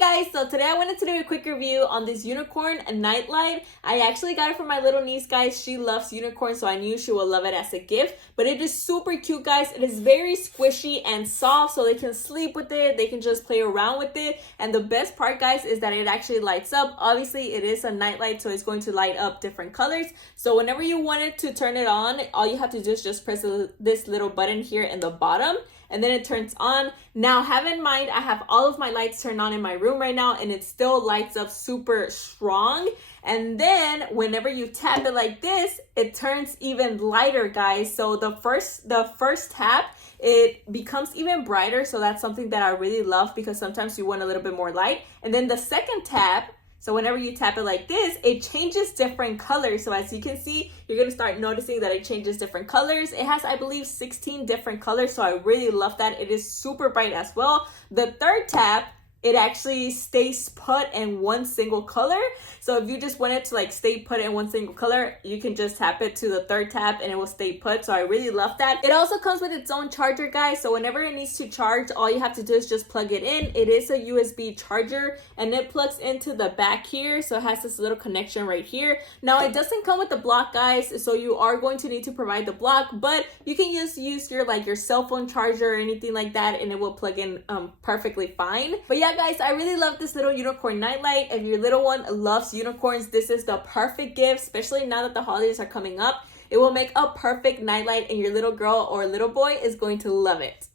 Guys, so today I wanted to do a quick review on this unicorn nightlight. I actually got it from my little niece, guys. She loves unicorns, so I knew she would love it as a gift. But it is super cute, guys. It is very squishy and soft, so they can sleep with it. They can just play around with it. And the best part, guys, is that it actually lights up. Obviously, it is a nightlight, so it's going to light up different colors. So whenever you wanted to turn it on, all you have to do is just press this little button here in the bottom, and then it turns on. Now, have in mind, I have all of my lights turned on in my room right now, and it still lights up super strong. And then whenever you tap it like this, it turns even lighter, guys. So the first tap, it becomes even brighter. So that's something that I really love, because sometimes you want a little bit more light. And then the second tap, so whenever you tap it like this, it changes different colors. So as you can see, you're going to start noticing that it changes different colors. It has, I believe, 16 different colors. So I really love that. It is super bright as well. The third tap, it actually stays put in one single color. So if you just want it to like stay put in one single color, you can just tap it to the third tap and it will stay put. So I really love that. It also comes with its own charger, guys. So whenever it needs to charge, all you have to do is just plug it in. It is a USB charger and it plugs into the back here. So it has this little connection right here. Now it doesn't come with the block, guys. So you are going to need to provide the block, but you can just use your cell phone charger or anything like that, and it will plug in perfectly fine. But yeah, guys, I really love this little unicorn nightlight. If your little one loves unicorns, this is the perfect gift, especially now that the holidays are coming up. It will make a perfect nightlight, and your little girl or little boy is going to love it.